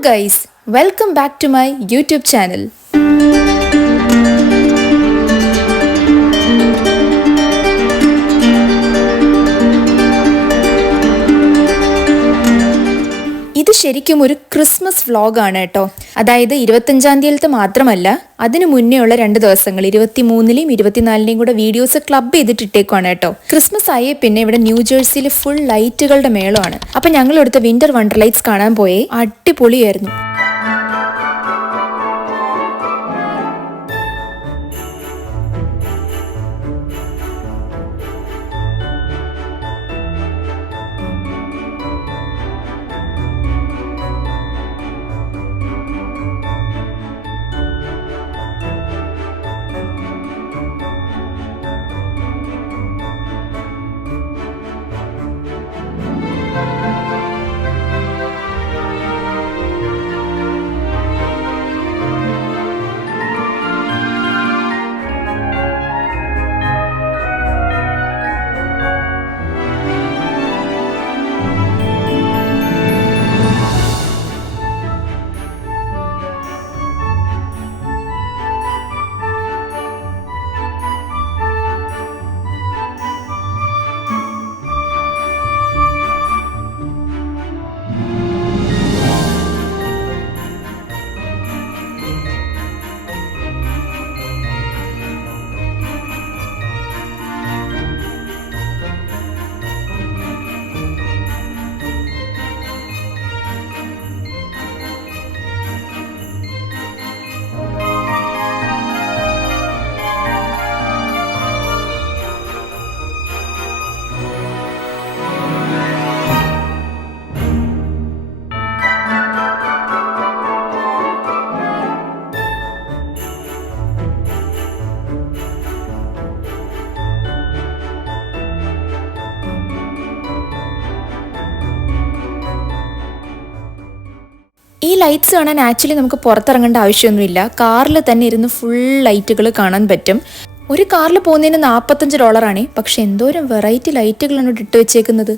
guys, welcome back to my YouTube channel. ഇത് ശരിക്കും ഒരു ക്രിസ്മസ് വ്ലോഗാണ് കേട്ടോ. അതായത് 25-ാം തീയതിയിലത്തെ മാത്രമല്ല, അതിന് മുന്നേ ഉള്ള 2 ദിവസങ്ങൾ 23-ലെയും 24-ലെയും കൂടെ വീഡിയോസ് ക്ലബ് ചെയ്തിട്ടിട്ടേക്കുവാണ് കേട്ടോ. ക്രിസ്മസ് ആയേ പിന്നെ ഇവിടെ ന്യൂജേഴ്സിയിൽ ഫുൾ ലൈറ്റുകളുടെ മേളമാണ്. അപ്പൊ ഞങ്ങൾ എടുത്ത വിന്റർ വണ്ടർ ലൈറ്റ്സ് കാണാൻ പോയേ, അടിപൊളിയായിരുന്നു. ഈ ലൈറ്റ്സ് കാണാൻ ആക്ച്വലി നമുക്ക് പുറത്തിറങ്ങേണ്ട ആവശ്യമൊന്നുമില്ല. കാറിൽ തന്നെ ഇരുന്ന് ഫുൾ ലൈറ്റുകൾ കാണാൻ പറ്റും. ഒരു കാറിൽ പോകുന്നതിന് $45 പക്ഷെ എന്തോരം വെറൈറ്റി ലൈറ്റുകളാണ് ഇട്ട് വെച്ചേക്കുന്നത്.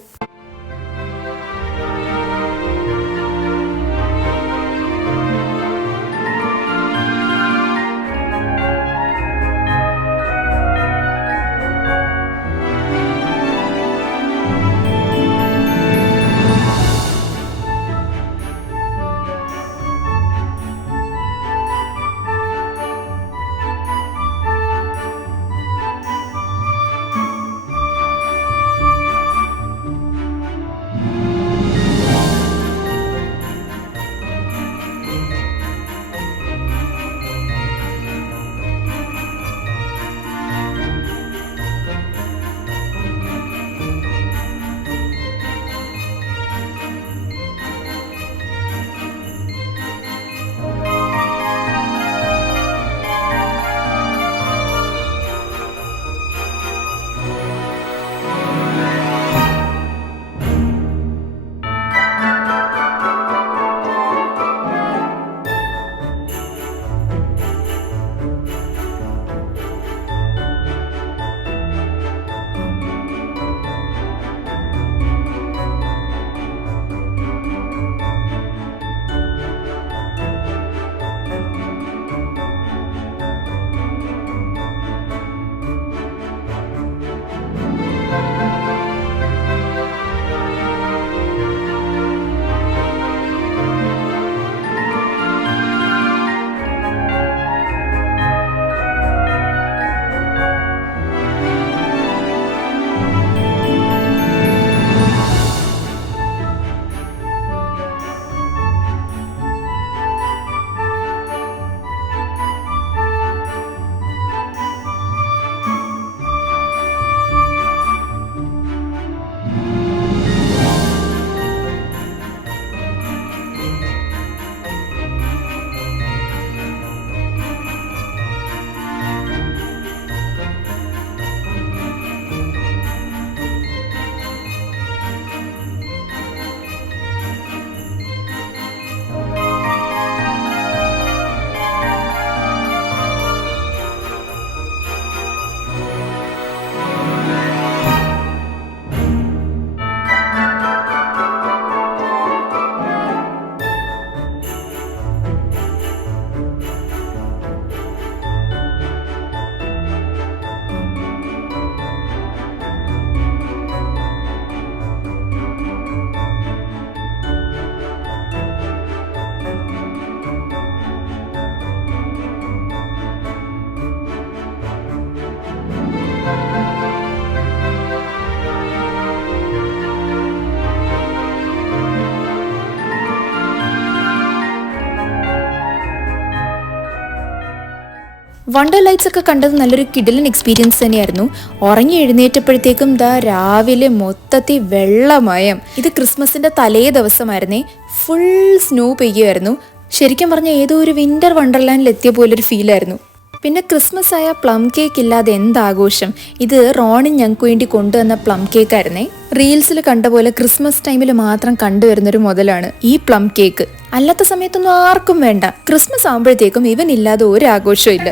വണ്ടർ ലൈറ്റ്സ് ഒക്കെ കണ്ടത് നല്ലൊരു കിടിലൻ എക്സ്പീരിയൻസ് തന്നെയായിരുന്നു. ഉറങ്ങി എഴുന്നേറ്റപ്പോഴത്തേക്കും രാവിലെ മൊത്തത്തിൽ വെള്ളമയം. ഇത് ക്രിസ്മസിന്റെ തലേ ദിവസമായിരുന്നേ. Full snow പെയ്യുമായിരുന്നു. ശരിക്കും പറഞ്ഞാൽ ഏതോ ഒരു വിന്റർ വണ്ടർലാൻഡിൽ എത്തിയ പോലൊരു ഫീലായിരുന്നു. പിന്നെ ക്രിസ്മസ് ആയ പ്ലം കേക്ക് ഇല്ലാതെ എന്താഘോഷം. ഇത് റോണിൻ ഞങ്ങൾക്ക് വേണ്ടി കൊണ്ടുവന്ന പ്ലം കേക്ക് ആയിരുന്നേ. റീൽസിൽ കണ്ട പോലെ ക്രിസ്മസ് ടൈമിൽ മാത്രം കണ്ടുവരുന്നൊരു മുതലാണ് ഈ പ്ലം കേക്ക്. അല്ലാത്ത സമയത്തൊന്നും ആർക്കും വേണ്ട. ക്രിസ്മസ് ആകുമ്പോഴത്തേക്കും ഇവൻ ഇല്ലാതെ ഒരു ആഘോഷവും ഇല്ല.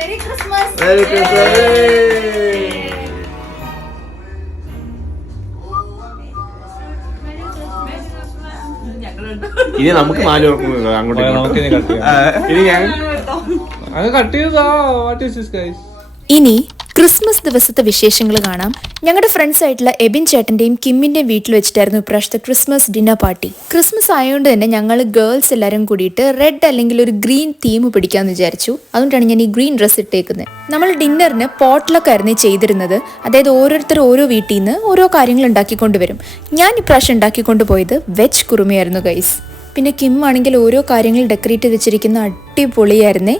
Merry Christmas. Merry Christmas. ഇനി നമുക്ക് 4 പേർക്കും അങ്ങോട്ട് ഇനി ഞാൻ കട്ട് ചെയ്താ. What is this guys? ഇനി ക്രിസ്മസ് ദിവസത്തെ വിശേഷങ്ങൾ കാണാം. ഞങ്ങളുടെ ഫ്രണ്ട്സ് ആയിട്ടുള്ള എബിൻ ചേട്ടന്റെയും കിമ്മിന്റെയും വീട്ടിൽ വെച്ചിട്ടായിരുന്നു ഇപ്രാവശ്യത്തെ ക്രിസ്മസ് ഡിന്നർ പാർട്ടി. ക്രിസ്മസ് ആയതുകൊണ്ട് തന്നെ ഞങ്ങൾ ഗേൾസ് എല്ലാവരും കൂടിയിട്ട് റെഡ് അല്ലെങ്കിൽ ഒരു ഗ്രീൻ തീം പിടിക്കാമെന്ന് വിചാരിച്ചു. അതുകൊണ്ടാണ് ഞാൻ ഈ ഗ്രീൻ ഡ്രസ്സ് ഇട്ടേക്കുന്നത്. നമ്മൾ ഡിന്നറിന് പോട്ട്ലക്ക് ആയിരുന്നു ചെയ്തിരുന്നത്. അതായത് ഓരോരുത്തർ ഓരോ വീട്ടിൽ നിന്ന് ഓരോ കാര്യങ്ങൾ ഉണ്ടാക്കിക്കൊണ്ടുവരും. ഞാൻ ഇപ്രാവശ്യം ഉണ്ടാക്കിക്കൊണ്ട് പോയത് വെജ് കുറുമയായിരുന്നു ഗൈസ്. പിന്നെ കിം ആണെങ്കിൽ ഓരോ കാര്യങ്ങൾ ഡെക്കറേറ്റ് ചെയ്ത് വെച്ചിരിക്കുന്ന അടിപൊളിയായിരുന്നേ.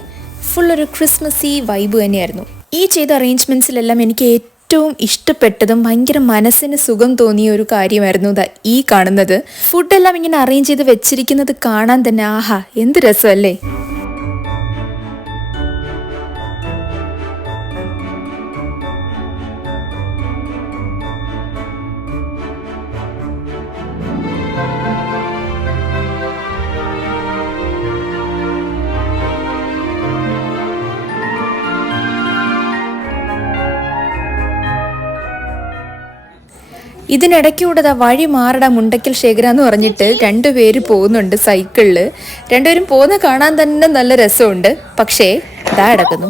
ഫുൾ ഒരു ക്രിസ്മസി വൈബ് തന്നെയായിരുന്നു. ഈ ചെയ്ത അറേഞ്ച്മെന്റ്സിലെല്ലാം എനിക്ക് ഏറ്റവും ഇഷ്ടപ്പെട്ടതും ഭയങ്കര മനസ്സിന് സുഖം തോന്നിയ ഒരു കാര്യമായിരുന്നു ഈ കാണുന്നത്. ഫുഡെല്ലാം ഇങ്ങനെ അറേഞ്ച് ചെയ്ത് വെച്ചിരിക്കുന്നത് കാണാൻ തന്നെ ആഹാ എന്ത് രസമല്ലേ. ഇതിനിടയ്ക്കൂടെ വഴി മാറട മുണ്ടക്കൽ ശേഖര എന്ന് പറഞ്ഞിട്ട് 2 പേര് പോകുന്നുണ്ട് സൈക്കിളില്. 2 പേരും പോകുന്ന കാണാൻ തന്നെ നല്ല രസമുണ്ട്. പക്ഷേ ഇതാ കിടക്കുന്നു.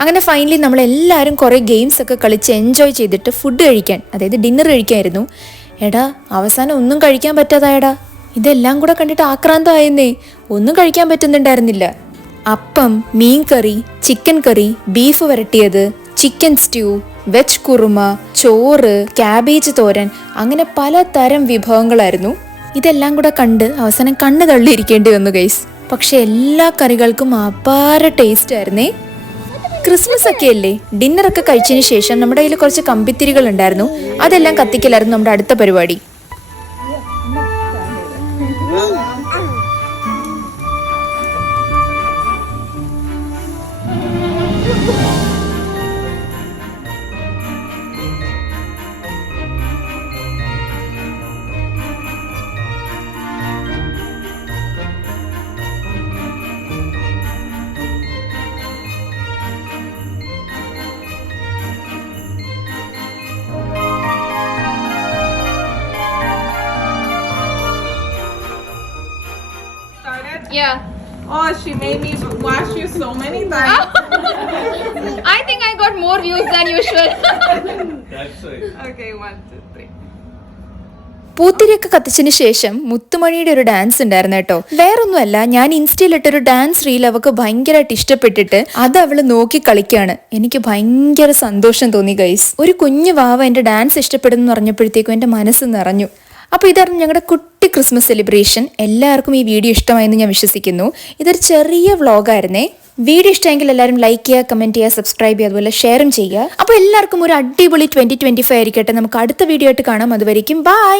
അങ്ങനെ ഫൈനലി നമ്മളെല്ലാവരും കുറേ ഗെയിംസ് ഒക്കെ കളിച്ച് എൻജോയ് ചെയ്തിട്ട് ഫുഡ് കഴിക്കാൻ, അതായത് ഡിന്നർ കഴിക്കായിരുന്നു. എടാ അവസാനം ഒന്നും കഴിക്കാൻ പറ്റാതായടാ. ഇതെല്ലാം കൂടെ കണ്ടിട്ട് ആക്രാന്തമായെന്നേ. ഒന്നും കഴിക്കാൻ പറ്റുന്നുണ്ടായിരുന്നില്ല. അപ്പം, മീൻ കറി, ചിക്കൻ കറി, ബീഫ് വരട്ടിയത്, ചിക്കൻ സ്റ്റ്യൂ, വെജ് കുറുമ, ചോറ്, ക്യാബേജ് തോരൻ, അങ്ങനെ പലതരം വിഭവങ്ങളായിരുന്നു. ഇതെല്ലാം കൂടെ കണ്ട് അവസാനം കണ്ണ് തള്ളിയിരിക്കേണ്ടി വന്നു ഗൈസ്. പക്ഷെ എല്ലാ കറികൾക്കും അപാര ടേസ്റ്റ് ആയിരുന്നേ. ക്രിസ്മസ് ഒക്കെ അല്ലേ. ഡിന്നറൊക്കെ കഴിച്ചതിന് ശേഷം നമ്മുടെ കയ്യിൽ കുറച്ച് കമ്പിത്തിരികൾ ഉണ്ടായിരുന്നു. അതെല്ലാം കത്തിക്കലായിരുന്നു നമ്മുടെ അടുത്ത പരിപാടി. Yeah. Oh, she made me watch you so many times. I think I got more views than usual. Okay, 1, 2, 3. പൂത്തിരിയൊക്കെ കത്തിച്ചതിന് ശേഷം മുത്തുമണിയുടെ ഒരു ഡാൻസ് ഉണ്ടായിരുന്നു കേട്ടോ. വേറൊന്നുമല്ല, ഞാൻ ഇൻസ്റ്റയിലിട്ടൊരു ഡാൻസ് റീൽ അവൾക്ക് ഭയങ്കരമായിട്ട് ഇഷ്ടപ്പെട്ടിട്ട് അത് അവള് നോക്കി കളിക്കാണ്. എനിക്ക് ഭയങ്കര സന്തോഷം തോന്നി ഗൈസ്. ഒരു കുഞ്ഞു വാവ എന്റെ ഡാൻസ് ഇഷ്ടപ്പെടുന്നു പറഞ്ഞപ്പോഴത്തേക്കും എന്റെ മനസ്സ് നിറഞ്ഞു. അപ്പോൾ ഇതായിരുന്നു ഞങ്ങളുടെ കുട്ടി ക്രിസ്മസ് സെലിബ്രേഷൻ. എല്ലാവർക്കും ഈ വീഡിയോ ഇഷ്ടമായെന്ന് ഞാൻ വിശ്വസിക്കുന്നു. ഇതൊരു ചെറിയ വ്ളോഗായിരുന്നേ. വീഡിയോ ഇഷ്ടമെങ്കിൽ എല്ലാവരും ലൈക്ക് ചെയ്യുക, കമന്റ് ചെയ്യുക, സബ്സ്ക്രൈബ് ചെയ്യുക, അതുപോലെ ഷെയറും ചെയ്യുക. അപ്പോൾ എല്ലാവർക്കും ഒരു അടിപൊളി 2025 ആയിരിക്കട്ടെ. നമുക്ക് അടുത്ത വീഡിയോ ആയിട്ട് കാണാം. അതുവരേക്കും ബൈ.